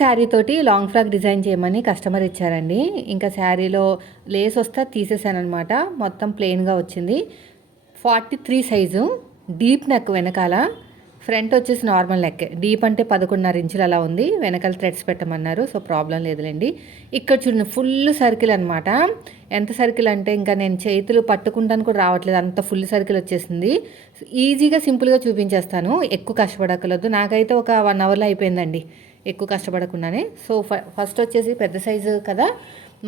శారీ తోటి long frock design చేయమని customer ఇచ్చారండి. ఇంకా శారీలో లేస్ వస్తే తీసేసానమాట. మొత్తం ప్లెయిన్గా వచ్చింది. 43 సైజు, డీప్ నెక్ వెనకాల, ఫ్రంట్ వచ్చేసి నార్మల్ నెక్. డీప్ అంటే 11.5 ఇంచులు అలా ఉంది. వెనకాల థ్రెడ్స్ పెట్టమన్నారు, సో ప్రాబ్లం లేదులేండి. ఇక్కడ చూడండి ఫుల్ సర్కిల్ అనమాట. ఎంత సర్కిల్ అంటే ఇంకా నేను చేతులు పట్టుకుంటాను కూడా రావట్లేదు, అంత ఫుల్ సర్కిల్ వచ్చేసింది. ఈజీగా సింపుల్గా చూపించేస్తాను, ఎక్కువ కష్టపడక్కర్లేదు. నాకైతే ఒక 1 అవర్లో అయిపోయిందండి, ఎక్కువ కష్టపడకుండానే. సో ఫస్ట్ వచ్చేసి పెద్ద సైజు కదా,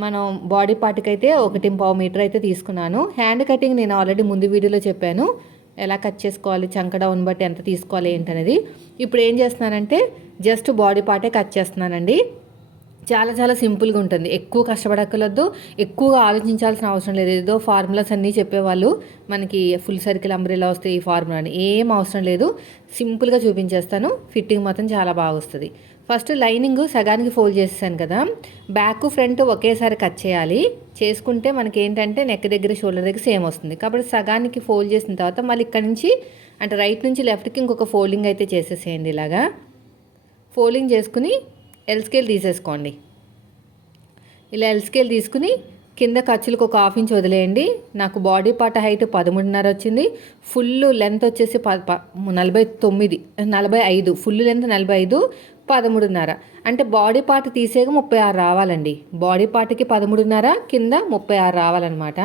మనం బాడీ పార్ట్కి అయితే 1.5 మీటర్ అయితే తీసుకున్నాను. హ్యాండ్ కటింగ్ నేను ఆల్రెడీ ముందు వీడియోలో చెప్పాను, ఎలా కట్ చేసుకోవాలి, చంక డౌన్ బట్టి ఎంత తీసుకోవాలి ఏంటనేది. ఇప్పుడు ఏం చేస్తున్నానంటే జస్ట్ బాడీ పార్టే కట్ చేస్తున్నానండి. చాలా చాలా సింపుల్గా ఉంటుంది, ఎక్కువ కష్టపడక్కర్లేదు, ఎక్కువగా ఆలోచించాల్సిన అవసరం లేదు. ఏదో ఫార్ములాస్ అన్నీ చెప్పేవాళ్ళు, మనకి ఫుల్ సర్కిల్ అంబ్రెలా వస్తే ఈ ఫార్ములా అని ఏం అవసరం లేదు. సింపుల్గా చూపించేస్తాను. ఫిట్టింగ్ మాత్రం చాలా బాగా వస్తుంది. ఫస్ట్ లైనింగ్ సగానికి ఫోల్డ్ చేసేసాను కదా, బ్యాక్ ఫ్రంట్ ఒకేసారి కట్ చేయాలి. చేసుకుంటే మనకి ఏంటంటే నెక్ దగ్గర షోల్డర్ దగ్గర సేమ్ వస్తుంది. కాబట్టి సగానికి ఫోల్డ్ చేసిన తర్వాత మళ్ళీ ఇక్కడ నుంచి అంటే రైట్ నుంచి లెఫ్ట్కి ఇంకొక ఫోల్డింగ్ అయితే చేసేసేయండి. ఇలాగా ఫోల్డింగ్ చేసుకుని ఎల్ స్కేల్ తీసేసుకోండి. ఇలా ఎల్ స్కేల్ తీసుకుని కింద ఖర్చులకు ఒక 1/2 ఇంచ్ వదిలేయండి. నాకు బాడీ పార్ట్ హైట్ 13.5 వచ్చింది. ఫుల్ లెంత్ వచ్చేసి 45, ఫుల్ లెంత్ 45, 13.5 అంటే బాడీ పార్ట్ తీసేగా 36 రావాలండి. బాడీ పార్ట్కి 13.5, కింద 36 రావాలన్నమాట.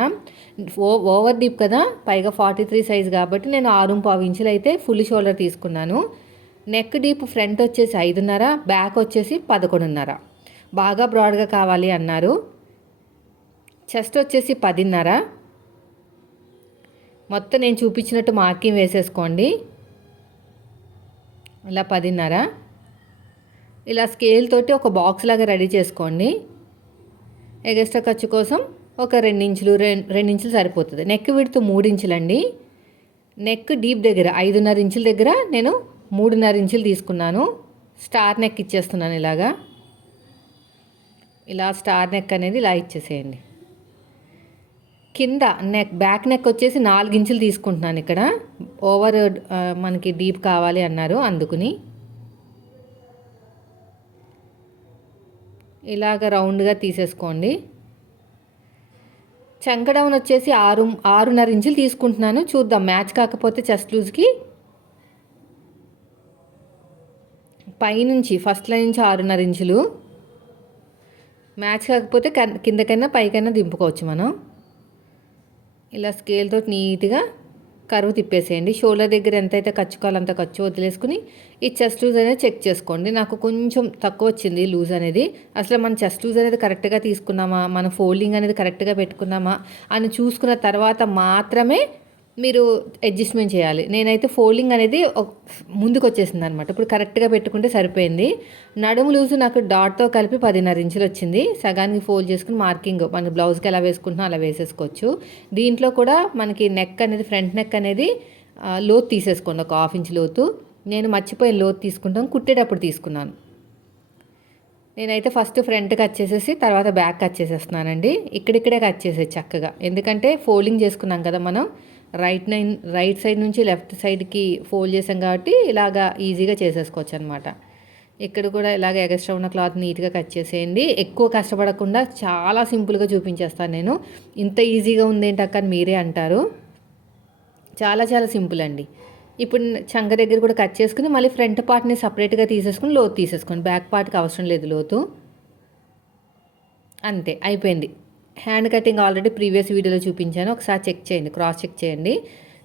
ఓవర్ డీప్ కదా, పైగా 43 సైజ్ కాబట్టి నేను 6.5 ఇంచులు అయితే ఫుల్ షోల్డర్ తీసుకున్నాను. నెక్ డీప్ ఫ్రంట్ వచ్చేసి 5.5, బ్యాక్ వచ్చేసి 11.5. బాగా బ్రాడ్గా కావాలి అన్నారు. చెస్ట్ వచ్చేసి 10.5. మొత్తం నేను చూపించినట్టు మార్కింగ్ వేసేసుకోండి. ఇలా 10.5. ఇలా స్కేల్ తోటి ఒక బాక్స్ లాగా రెడీ చేసుకోండి. ఎగస్ట్రా ఖర్చు కోసం ఒక 2 ఇంచులు 2 ఇంచులు సరిపోతుంది. Neck width 3 ఇంచులండి. నెక్ డీప్ దగ్గర 5.5 ఇంచుల దగ్గర నేను 3.5 ఇంచులు తీసుకున్నాను. స్టార్ నెక్ ఇచ్చేస్తున్నాను. ఇలా స్టార్ నెక్ అనేది ఇలా ఇచ్చేసేయండి. కింద నెక్ బ్యాక్ నెక్ వచ్చేసి 4 ఇంచులు తీసుకుంటున్నాను. ఇక్కడ ఓవర్ మనకి డీప్ కావాలి అన్నారు, అందుకుని ఇలాగ రౌండ్గా తీసేసుకోండి. చంక డౌన్ వచ్చేసి 6.5 ఇంచులు తీసుకుంటున్నాను. చూద్దాం మ్యాచ్ కాకపోతే చెస్ట్ లూజ్కి పైనుంచి ఫస్ట్ లైన్ నుంచి 6.5 ఇంచులు, మ్యాచ్ కాకపోతే కిందకైనా పైకైనా దింపుకోవచ్చు మనం. ఇలా స్కేల్ తోటి నీట్గా కరువు తిప్పేసేయండి. షోల్డర్ దగ్గర ఎంతైతే ఖర్చుకోవాలో అంత ఖర్చు వదిలేసుకుని ఈ చెస్ట్ లూజ్ అనేది చెక్ చేసుకోండి. నాకు కొంచెం తక్కువ వచ్చింది లూజ్ అనేది. అసలు మన చెస్ట్ లూజ్ అనేది కరెక్ట్గా తీసుకున్నామా, మన ఫోల్డింగ్ అనేది కరెక్ట్గా పెట్టుకున్నామా అని చూసుకున్న తర్వాత మాత్రమే మీరు అడ్జస్ట్మెంట్ చేయాలి. నేనైతే ఫోల్డింగ్ అనేది ముందుకు వచ్చేసింది అనమాట. ఇప్పుడు కరెక్ట్గా పెట్టుకుంటే సరిపోయింది. నడుము లూజు నాకు డాట్తో కలిపి 10.5 ఇంచులు వచ్చింది. సగానికి ఫోల్డ్ చేసుకుని మార్కింగ్ మన బ్లౌజ్కి ఎలా వేసుకుంటున్నా అలా వేసేసుకోవచ్చు. దీంట్లో కూడా మనకి నెక్ అనేది ఫ్రంట్ నెక్ అనేది లోతు తీసేసుకోండి, ఒక 1/2 ఇంచ్ లోతు. నేను మర్చిపోయిన లోతు తీసుకుంటాను, కుట్టేటప్పుడు తీసుకున్నాను. నేనైతే ఫస్ట్ ఫ్రంట్ కట్ చేసేసి తర్వాత బ్యాక్ కట్ చేసేస్తున్నానండి. ఇక్కడిక్కడే కట్ చేసేది చక్కగా, ఎందుకంటే ఫోల్డింగ్ చేసుకున్నాం కదా మనం. రైట్ సైడ్ నుంచి లెఫ్ట్ సైడ్కి ఫోల్డ్ చేసాం కాబట్టి ఇలాగా ఈజీగా చేసేసుకోవచ్చు అనమాట. ఇక్కడ కూడా ఇలాగ ఎగస్ట్రా ఉన్న క్లాత్ నీట్గా కట్ చేసేయండి. ఎక్కువ కష్టపడకుండా చాలా సింపుల్గా చూపించేస్తాను నేను. ఇంత ఈజీగా ఉంది ఏంటక్క అని మీరే అంటారు. చాలా చాలా సింపుల్ అండి. ఇప్పుడు చంక దగ్గర కూడా కట్ చేసుకుని మళ్ళీ ఫ్రంట్ పార్ట్ని సపరేట్గా తీసేసుకుని లోతు తీసేసుకోండి. బ్యాక్ పార్ట్కి అవసరం లేదు లోతు. అంతే అయిపోయింది. హ్యాండ్ కటింగ్ ఆల్రెడీ ప్రీవియస్ వీడియోలో చూపించాను, ఒకసారి చెక్ చేయండి, క్రాస్ చెక్ చేయండి.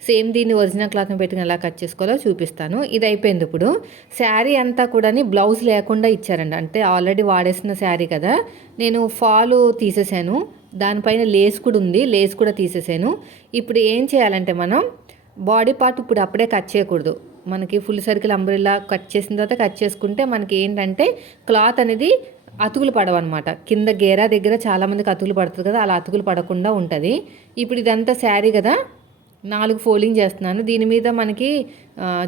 సేమ్ దీన్ని ఒరిజినల్ క్లాత్ని పెట్టుకుని ఎలా కట్ చేసుకోవాలో చూపిస్తాను. ఇది అయిపోయింది. ఇప్పుడు శారీ అంతా కూడా బ్లౌజ్ లేకుండా ఇచ్చారండి, అంటే ఆల్రెడీ వాడేసిన శారీ కదా. నేను ఫాలు తీసేసాను, దానిపైన లేస్ కూడా ఉంది, లేస్ కూడా తీసేసాను. ఇప్పుడు ఏం చేయాలంటే మనం బాడీ పార్ట్ ఇప్పుడు అప్పుడే కట్ చేయకూడదు. మనకి ఫుల్ సర్కిల్ అంబ్రెల్లా కట్ చేసిన తర్వాత కట్ చేసుకుంటే మనకి ఏంటంటే క్లాత్ అనేది అతుకులు పడవన్నమాట. కింద గేరా దగ్గర చాలామందికి అతుకులు పడుతుంది కదా, అలా అతుకులు పడకుండా ఉంటుంది. ఇప్పుడు ఇదంతా శారీ కదా, 4 ఫోల్డింగ్ చేస్తున్నాను. దీని మీద మనకి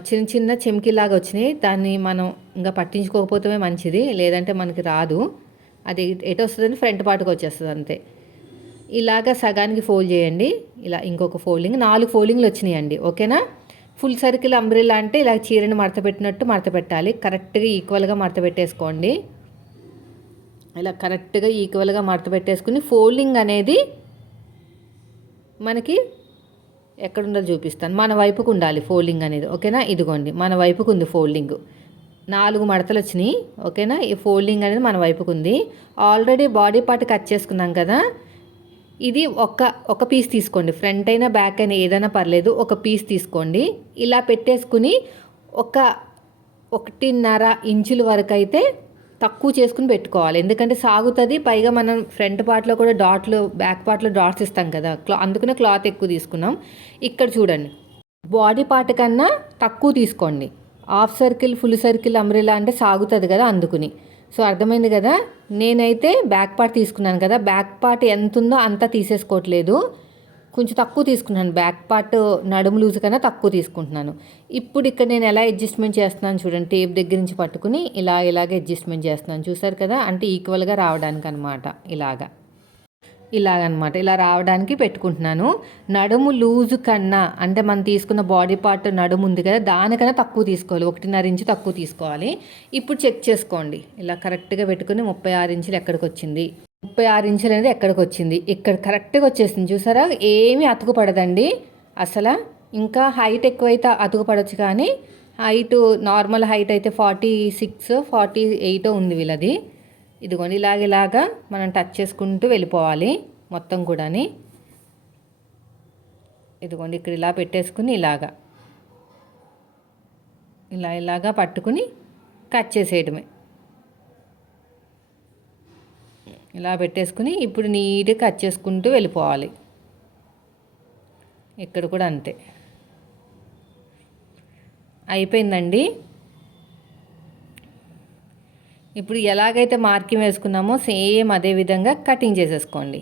చిన్న చిన్న చెమ్కిలాగా వచ్చినాయి. దాన్ని మనం ఇంకా పట్టించుకోకపోతే మంచిది, లేదంటే మనకి రాదు. అది ఎటు వస్తుందని ఫ్రంట్ పార్ట్కి వచ్చేస్తుంది అంతే. ఇలాగ సగానికి ఫోల్డ్ చేయండి. ఇలా ఇంకొక ఫోల్డింగ్, 4 ఫోల్డింగ్లు వచ్చినాయండి. ఓకేనా. ఫుల్ సర్కిల్ అంబ్రెల్లా అంటే ఇలా చీరని మడత పెట్టినట్టు మడత పెట్టాలి. కరెక్ట్గా ఈక్వల్గా మడత పెట్టేసుకోండి. ఇలా కరెక్ట్గా ఈక్వల్గా మడత పెట్టేసుకుని ఫోల్డింగ్ అనేది మనకి ఎక్కడ ఉండాలో చూపిస్తాను. మన వైపుకు ఉండాలి ఫోల్డింగ్ అనేది, ఓకేనా. ఇదిగోండి మన వైపుకు ఉంది ఫోల్డింగ్, 4 మడతలు వచ్చినాయి, ఓకేనా. ఈ ఫోల్డింగ్ అనేది మన వైపుకు ఉంది. ఆల్రెడీ బాడీ పార్ట్ కట్ చేసుకున్నాం కదా, ఇది ఒక పీస్ తీసుకోండి. ఫ్రంట్ అయినా బ్యాక్ అయినా ఏదైనా పర్లేదు, ఒక పీస్ తీసుకోండి. ఇలా పెట్టేసుకుని 1.5 ఇంచుల వరకు అయితే తక్కువ చేసుకుని పెట్టుకోవాలి, ఎందుకంటే సాగుతుంది. పైగా మనం ఫ్రంట్ పార్ట్లో కూడా డాట్లు, బ్యాక్ పార్ట్లో డాట్స్ ఇస్తాం కదా, అందుకనే క్లాత్ ఎక్కువ తీసుకున్నాం. ఇక్కడ చూడండి, బాడీ పార్ట్ కన్నా తక్కువ తీసుకోండి. Half circle, full circle umbrella అంటే సాగుతుంది కదా, అందుకుని. సో అర్థమైంది కదా. నేనైతే బ్యాక్ పార్ట్ తీసుకున్నాను కదా, బ్యాక్ పార్ట్ ఎంత ఉందో అంతా తీసేసుకోవట్లేదు, కొంచెం తక్కువ తీసుకున్నాను. బ్యాక్ పార్ట్ నడుము లూజ్ కన్నా తక్కువ తీసుకుంటున్నాను. ఇప్పుడు ఇక్కడ నేను ఎలా అడ్జస్ట్మెంట్ చేస్తున్నాను చూడండి, టేప్ దగ్గర నుంచి పట్టుకుని ఇలాగే అడ్జస్ట్మెంట్ చేస్తున్నాను, చూసారు కదా. అంటే ఈక్వల్గా రావడానికి అనమాట, ఇలాగనమాట, ఇలా రావడానికి పెట్టుకుంటున్నాను. నడుము లూజు కన్నా, అంటే మనం తీసుకున్న బాడీ పార్ట్ నడుము ఉంది కదా, దానికన్నా తక్కువ తీసుకోవాలి, 1.5 ఇంచు తక్కువ తీసుకోవాలి. ఇప్పుడు చెక్ చేసుకోండి, ఇలా కరెక్ట్గా పెట్టుకుని 36 ఇంచులు ఎక్కడికి వచ్చింది, 36 ఇంచులు అనేది ఎక్కడికి వచ్చింది, ఇక్కడ కరెక్ట్గా వచ్చేసింది, చూసారా. ఏమీ అతుకు పడదండి అసలు. ఇంకా హైట్ ఎక్కువైతే అతుకు పడవచ్చు, కానీ హైట్ నార్మల్ హైట్ అయితే 46, 48 ఉంది వీళ్ళది. ఇదిగోండి ఇలాగా మనం టచ్ చేసుకుంటూ వెళ్ళిపోవాలి మొత్తం కూడాని. ఇదిగోండి ఇక్కడ ఇలా పెట్టేసుకుని ఇలాగా పట్టుకుని కట్ చేసేయడమే. ఇలా పెట్టేసుకుని ఇప్పుడు నీట్గా కట్ చేసుకుంటూ వెళ్ళిపోవాలి. ఇక్కడ కూడా అంతే, అయిపోయిందండి. ఇప్పుడు ఎలాగైతే మార్కింగ్ వేసుకున్నామో సేమ్ అదే విధంగా కటింగ్ చేసేసుకోండి.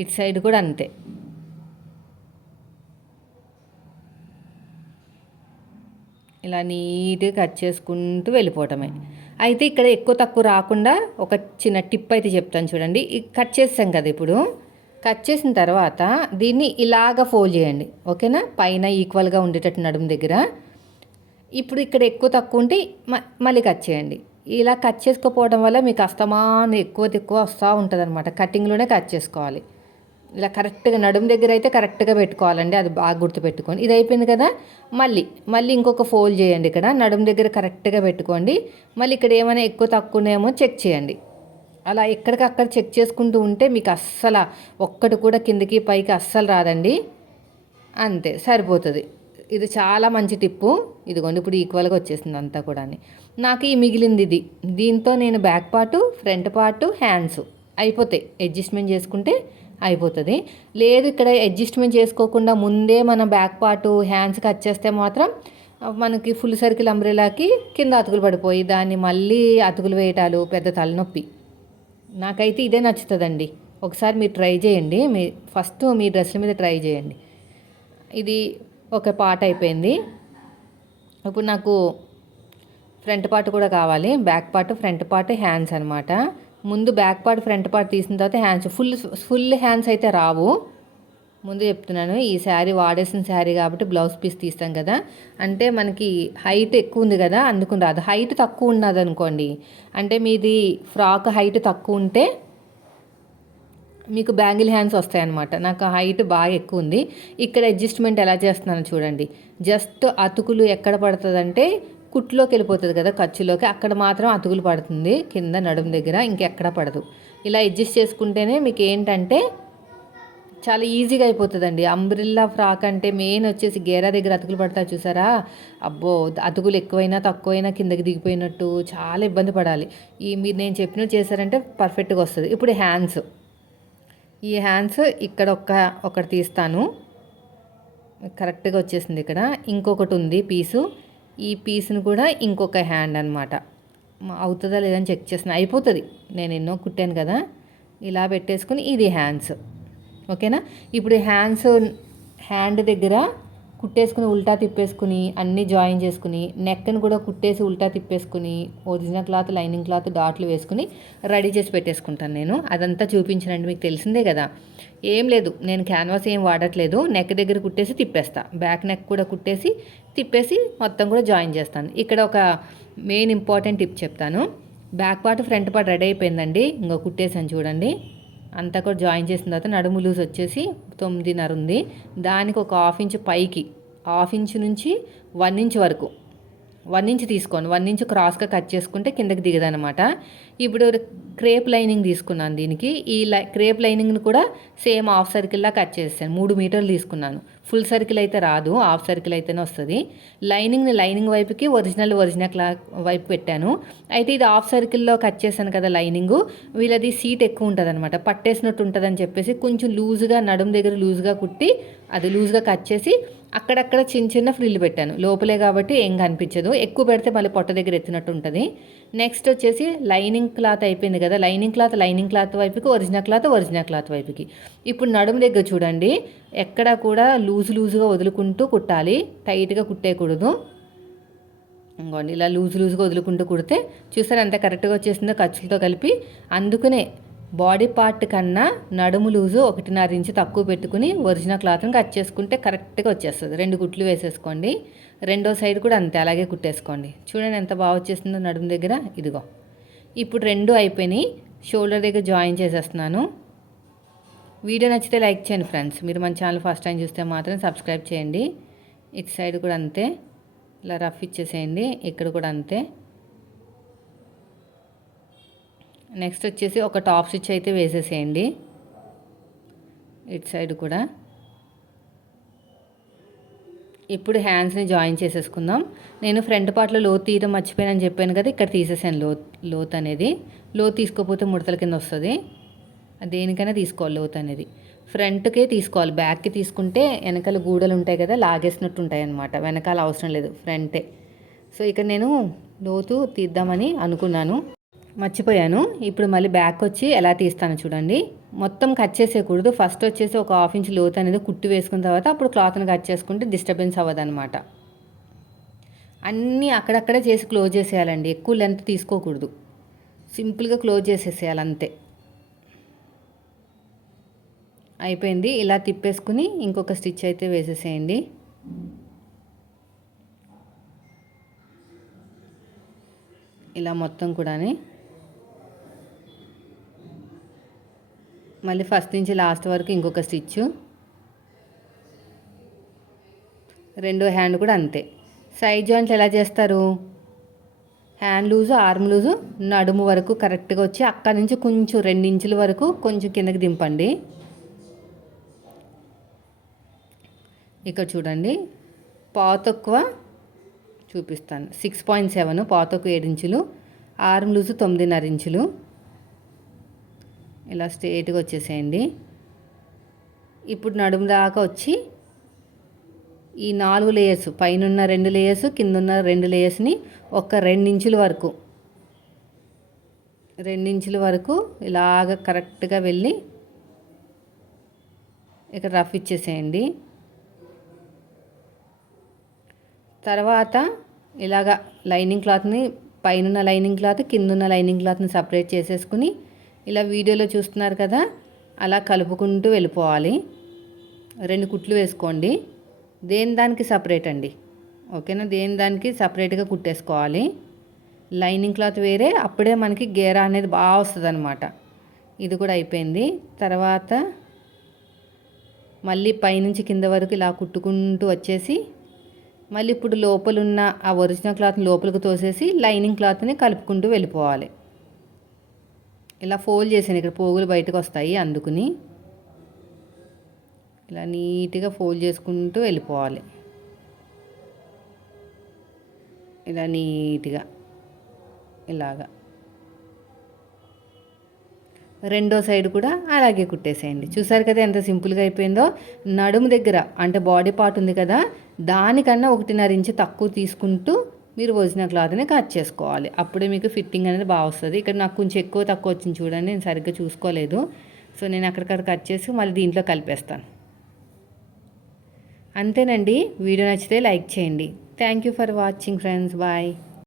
ఇటు సైడ్ కూడా అంతే. ఇలా నీట్గా కట్ చేసుకుంటూ వెళ్ళిపోవటమే. అయితే ఇక్కడ ఎక్కువ తక్కువ రాకుండా ఒక చిన్న టిప్ అయితే చెప్తాను చూడండి. కట్ చేసాం కదా, ఇప్పుడు కట్ చేసిన తర్వాత దీన్ని ఇలాగ ఫోల్డ్ చేయండి, ఓకేనా. పైన ఈక్వల్గా ఉండేటట్టు నడుము దగ్గర. ఇప్పుడు ఇక్కడ ఎక్కువ తక్కువ ఉంటే మళ్ళీ కట్ చేయండి. ఇలా కట్ చేసుకోపోవడం వల్ల మీకు అస్తమానం ఎక్కువ వస్తూ ఉంటుంది అనమాట. కటింగ్లోనే కట్ చేసుకోవాలి. ఇలా నడుము దగ్గర అయితే కరెక్ట్గా పెట్టుకోవాలండి, అది బాగా గుర్తుపెట్టుకోండి. ఇది అయిపోయింది కదా, మళ్ళీ ఇంకొక ఫోల్డ్ చేయండి. ఇక్కడ నడుము దగ్గర కరెక్ట్గా పెట్టుకోండి. మళ్ళీ ఇక్కడ ఏమైనా ఎక్కువ తక్కువనేమో చెక్ చేయండి. అలా ఎక్కడికక్కడ చెక్ చేసుకుంటూ ఉంటే మీకు అస్సలు ఒక్కటి కూడా కిందకి పైకి అస్సలు రాదండి. అంతే, సరిపోతుంది. ఇది చాలా మంచి టిప్పు. ఇదిగోండి ఇప్పుడు ఈక్వల్గా వచ్చేసింది అంతా కూడా. నాకు ఈ మిగిలింది ఇది, దీంతో నేను back part, front part, hands అయిపోతాయి. అడ్జస్ట్మెంట్ చేసుకుంటే అయిపోతుంది. లేదు ఇక్కడ అడ్జస్ట్మెంట్ చేసుకోకుండా ముందే మన బ్యాక్ పార్టు, హ్యాండ్స్ కట్ చేస్తే మాత్రం మనకి ఫుల్ సర్కిల్ అంబ్రెలాకి కింద అతుకులు పడిపోయి దాన్ని మళ్ళీ అతుకులు వేయటాలు పెద్ద తలనొప్పి. నాకైతే ఇదే నచ్చుతుందండి. ఒకసారి మీరు ట్రై చేయండి, ఫస్ట్ మీ డ్రెస్ల మీద ట్రై చేయండి. ఇది ఒక పార్ట్ అయిపోయింది. ఇప్పుడు నాకు ఫ్రంట్ పార్ట్ కూడా కావాలి. Back part, front part, hands అనమాట. ముందు బ్యాక్ పార్ట్, ఫ్రంట్ పార్ట్ తీసిన తర్వాత హ్యాండ్స్. ఫుల్ హ్యాండ్స్ అయితే రావు, ముందు చెప్తున్నాను. ఈ శారీ వాడేసిన శారీ కాబట్టి బ్లౌజ్ పీస్ తీస్తాం కదా, అంటే మనకి హైట్ ఎక్కువ ఉంది కదా, అందుకుని రాదు. హైట్ తక్కువ ఉన్నది అనుకోండి, అంటే మీది ఫ్రాక్ హైట్ తక్కువ ఉంటే మీకు బ్యాంగిల్ హ్యాండ్స్ వస్తాయన్నమాట. నాకు హైట్ బాగా ఎక్కువ ఉంది. ఇక్కడ అడ్జస్ట్మెంట్ ఎలా చేస్తున్నాను చూడండి. జస్ట్ అతుకులు ఎక్కడ పడుతుందంటే కుట్లోకి వెళ్ళిపోతుంది కదా, ఖర్చులోకి, అక్కడ మాత్రం అతుకులు పడుతుంది కింద నడుము దగ్గర, ఇంకెక్కడ పడదు. ఇలా అడ్జస్ట్ చేసుకుంటేనే మీకు ఏంటంటే చాలా ఈజీగా అయిపోతుందండి. అంబ్రిల్లా ఫ్రాక్ అంటే మెయిన్ వచ్చేసి గేరా దగ్గర అతుకులు పడతాయి చూసారా, అబ్బో అతుకులు ఎక్కువైనా తక్కువైనా కిందకి దిగిపోయినట్టు చాలా ఇబ్బంది పడాలి. మీరు నేను చెప్పినట్టు చేశారంటే పర్ఫెక్ట్గా వస్తుంది. ఇప్పుడు హ్యాండ్స్, ఈ హ్యాండ్స్ ఇక్కడ ఒకటి తీస్తాను, కరెక్ట్గా వచ్చేసింది. ఇక్కడ ఇంకొకటి ఉంది పీసు, ఈ పీస్ని కూడా ఇంకొక హ్యాండ్ అనమాట. అవుతుందా లేదని చెక్ చేసిన, అయిపోతుంది. నేను ఎన్నో కుట్టాను కదా. ఇలా పెట్టేసుకుని ఇది హ్యాండ్స్, ఓకేనా. ఇప్పుడు హ్యాండ్ దగ్గర కుట్టేసుకుని ఉల్టా తిప్పేసుకుని అన్నీ జాయిన్ చేసుకుని నెక్ని కూడా కుట్టేసి ఉల్టా తిప్పేసుకుని ఒరిజినల్ క్లాత్, లైనింగ్ క్లాత్, డాట్లు వేసుకుని రెడీ చేసి పెట్టేసుకుంటాను నేను. అదంతా చూపించనండి, మీకు తెలిసిందే కదా. ఏం లేదు, నేను క్యాన్వాస్ ఏం వాడట్లేదు. నెక్ దగ్గర కుట్టేసి తిప్పేస్తా, బ్యాక్ నెక్ కూడా కుట్టేసి తిప్పేసి మొత్తం కూడా జాయిన్ చేస్తాను. ఇక్కడ ఒక మెయిన్ ఇంపార్టెంట్ టిప్ చెప్తాను. Back part front part ready అయిపోయిందండి. ఇంకో కుట్టేసాను చూడండి. అంతా కూడా జాయిన్ చేసిన తర్వాత నడుము లూజ్ వచ్చేసి 9.5 ఉంది. దానికి ఒక 1/2 ఇంచ్ పైకి, 1/2 ఇంచ్ నుంచి 1 ఇంచ్ వరకు, 1 ఇంచ్ తీసుకోండి. 1 ఇంచ్ క్రాస్గా కట్ చేసుకుంటే కిందకి దిగదనమాట. ఇప్పుడు క్రేప్ లైనింగ్ తీసుకున్నాను దీనికి. ఈ క్రేప్ లైనింగ్ని కూడా సేమ్ హాఫ్ సర్కిల్లా కట్ చేస్తాను. 3 మీటర్లు తీసుకున్నాను. ఫుల్ సర్కిల్ అయితే రాదు, హాఫ్ సర్కిల్ అయితేనే వస్తుంది. లైనింగ్ని లైనింగ్ వైపుకి, ఒరిజినల్ వైపు పెట్టాను. అయితే ఇది హాఫ్ సర్కిల్లో కట్ చేశాను కదా లైనింగు, వీళ్ళది సీట్ ఎక్కువ ఉంటుంది అనమాట, పట్టేసినట్టు ఉంటుందని చెప్పేసి కొంచెం లూజ్గా నడుము దగ్గర లూజ్గా కుట్టి అది లూజ్గా కట్ చేసి అక్కడక్కడ చిన్న చిన్న ఫ్రిల్లు పెట్టాను. లోపలే కాబట్టి ఏం కనిపించదు. ఎక్కువ పెడితే మళ్ళీ పొట్ట దగ్గర ఎత్తినట్టు ఉంటుంది. నెక్స్ట్ వచ్చేసి లైనింగ్ క్లాత్ అయిపోయింది కదా, లైనింగ్ క్లాత్ వైపుకి, ఒరిజినల్ క్లాత్ వైపుకి. ఇప్పుడు నడుము దగ్గర చూడండి, ఎక్కడ కూడా లూజుగా వదులుకుంటూ కుట్టాలి, టైట్గా కుట్టేయకూడదు. ఇంకోండి ఇలా లూజుగా వదులుకుంటూ కుడితే చూసారు ఎంత కరెక్ట్గా వచ్చేసిందో ఖర్చులతో కలిపి. అందుకనే బాడీ పార్ట్ కన్నా నడుము లూజు 1.5 ఇంచు తక్కువ పెట్టుకుని ఒరిజినల్ క్లాత్ని కట్ చేసుకుంటే కరెక్ట్గా వచ్చేస్తుంది. 2 కుట్లు వేసేసుకోండి. రెండో సైడ్ కూడా అంతే అలాగే కుట్టేసుకోండి. చూడండి ఎంత బాగా వచ్చేస్తుందో నడుము దగ్గర. ఇదిగో ఇప్పుడు 2 అయిపోయినాయి. షోల్డర్ దగ్గర జాయిన్ చేసేస్తున్నాను. వీడియో నచ్చితే లైక్ చేయండి ఫ్రెండ్స్. మీరు మన ఛానల్ ఫస్ట్ టైం చూస్తే మాత్రం సబ్స్క్రైబ్ చేయండి. ఇటు సైడ్ కూడా అంతే, ఇలా రఫ్ ఇచ్చేసేయండి. ఇక్కడ కూడా అంతే. నెక్స్ట్ వచ్చేసి ఒక టాప్ స్టిచ్ అయితే వేసేసేయండి ఇటు సైడ్ కూడా. ఇప్పుడు హ్యాండ్స్ని జాయిన్ చేసేసుకుందాం. నేను ఫ్రంట్ పార్ట్లో లోతు తీయడం మర్చిపోయానని చెప్పాను కదా, ఇక్కడ తీసేసాను లోతు అనేది. లోతు తీసుకోకపోతే ముడతల కింద వస్తుంది. దేనికైనా తీసుకోవాలి లోతు అనేది. ఫ్రంట్కే తీసుకోవాలి, బ్యాక్కి తీసుకుంటే వెనకాల గూడలు ఉంటాయి కదా, లాగేసినట్టు ఉంటాయి అన్నమాట. వెనకాల అవసరం లేదు, ఫ్రంటే. సో ఇక్కడ నేను లోతు తీద్దామని అనుకున్నాను, మర్చిపోయాను. ఇప్పుడు మళ్ళీ బ్యాక్ వచ్చి ఎలా తీస్తాను చూడండి. మొత్తం కట్ చేసేయకూడదు. ఫస్ట్ వచ్చేసి ఒక 1/2 ఇంచ్ లోతు అనేది కుట్టి వేసుకున్న తర్వాత అప్పుడు క్లాత్ని కట్ చేసుకుంటే డిస్టర్బెన్స్ అవ్వదన్నమాట. అన్నీ అక్కడక్కడే చేసి క్లోజ్ చేసేయాలండి, ఎక్కువ లెంత్ తీసుకోకూడదు. సింపుల్గా క్లోజ్ చేసేసేయాలి అంతే. అయిపోయింది. ఇలా తిప్పేసుకుని ఇంకొక స్టిచ్ అయితే వేసేసేయండి. ఇలా మొత్తం కూడాని మళ్ళీ ఫస్ట్ నుంచి లాస్ట్ వరకు ఇంకొక స్టిచ్. రెండో హ్యాండ్ కూడా అంతే. సైడ్ జాయింట్లు ఎలా చేస్తారు? హ్యాండ్ లూజు, ఆర్మ్ లూజు నడుము వరకు కరెక్ట్గా వచ్చి అక్కడి నుంచి కొంచెం 2 ఇంచుల వరకు కొంచెం కిందకి దింపండి. ఇక్కడ చూడండి, పావు తక్కువ చూపిస్తాను. 6.7, పావు తక్కువ 7 ఇంచులు, ఆర్మ్ లూజు 9.5 ఇంచులు. ఇలా స్ట్రేట్గా వచ్చేసేయండి. ఇప్పుడు నడుము దాకా వచ్చి ఈ 4 లేయర్స్, పైన 2 లేయర్స్, కింద 2 లేయర్స్ని ఒక 2 ఇంచుల వరకు, 2 ఇంచుల వరకు ఇలాగ కరెక్ట్గా వెళ్ళి ఇక్కడ రఫ్ ఇచ్చేసేయండి. తర్వాత ఇలాగ లైనింగ్ క్లాత్ని, పైన లైనింగ్ క్లాత్, కింద లైనింగ్ క్లాత్ని సపరేట్ చేసేసుకుని ఇలా వీడియోలో చూస్తున్నారు కదా, అలా కలుపుకుంటూ వెళ్ళిపోవాలి. 2 కుట్లు వేసుకోండి. దేని దానికి సపరేట్ అండి, ఓకేనా? దేని దానికి సపరేట్గా కుట్టేసుకోవాలి. లైనింగ్ క్లాత్ వేరే, అప్పుడే మనకి గేరా అనేది బాగా వస్తుంది అనమాట. ఇది కూడా అయిపోయింది. తర్వాత మళ్ళీ పైనుంచి కింద వరకు ఇలా కుట్టుకుంటూ వచ్చేసి మళ్ళీ ఇప్పుడు లోపలున్న ఆ ఒరిజినల్ క్లాత్ని లోపలికి తోసేసి లైనింగ్ క్లాత్ని కలుపుకుంటూ వెళ్ళిపోవాలి. ఇలా ఫోల్డ్ చేసాను, ఇక్కడ పోగులు బయటకు వస్తాయి, అందుకుని ఇలా నీట్గా ఫోల్డ్ చేసుకుంటూ వెళ్ళిపోవాలి. ఇలా నీట్గా ఇలాగా. రెండో సైడ్ కూడా అలాగే కుట్టేసేయండి. చూసారు కదా ఎంత సింపుల్గా అయిపోయిందో. నడుము దగ్గర అంటే బాడీ పార్ట్ ఉంది కదా, దానికన్నా 1.5 ఇంచు తక్కువ తీసుకుంటూ మీరు ఒరిజినల్ క్లాత్ని కట్ చేసుకోవాలి. అప్పుడే మీకు ఫిట్టింగ్ అనేది బాగా వస్తుంది. ఇక్కడ నాకు కొంచెం ఎక్కువ తక్కువ వచ్చింది చూడండి, నేను సరిగ్గా చూసుకోలేదు. సో నేను అక్కడికక్కడ కట్ చేసి మళ్ళీ దీంట్లో కలిపేస్తాను. అంతేనండి. వీడియో నచ్చితే లైక్ చేయండి. Thank you for watching friends. Bye.